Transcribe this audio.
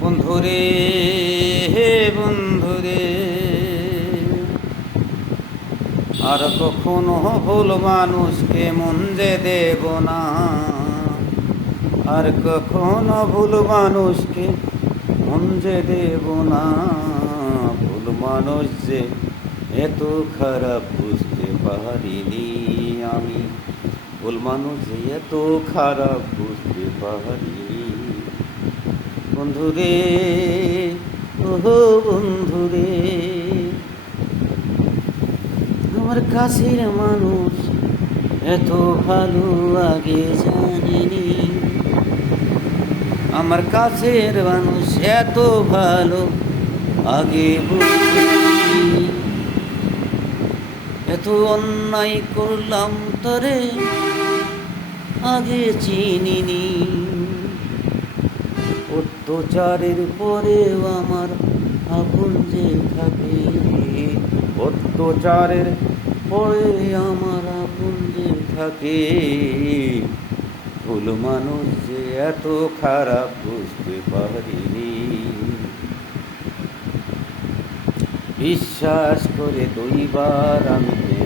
বন্ধুরে হে বন্ধুরে, আর কখনো ভুল মানুষকে মন যে দেব না। আর কখনো ভুল মানুষকে মন যে দেব না। ভুল মানুষ যে এত খারাপ বুঝতে পারিনি আমি। ভুল মানুষ যে এত খারাপ বুঝতে পারিনি। বন্ধুরে ওহো বন্ধুরে, আমার কাছের মানুষ এত ভালো আগে জানিনি। আমার কাছের মানুষ এত ভালো আগে বুঝিনি। এত অন্যায় করলাম তরে আগে চিনিনি। অত্যাচারের পরেও আমার আপন যে থাকে, অত্যাচারের পরে আমার আপন যে থাকে। ভুল মানুষ যে এত খারাপ বুঝতে পারিনি। বিশ্বাস করে দুইবার আমি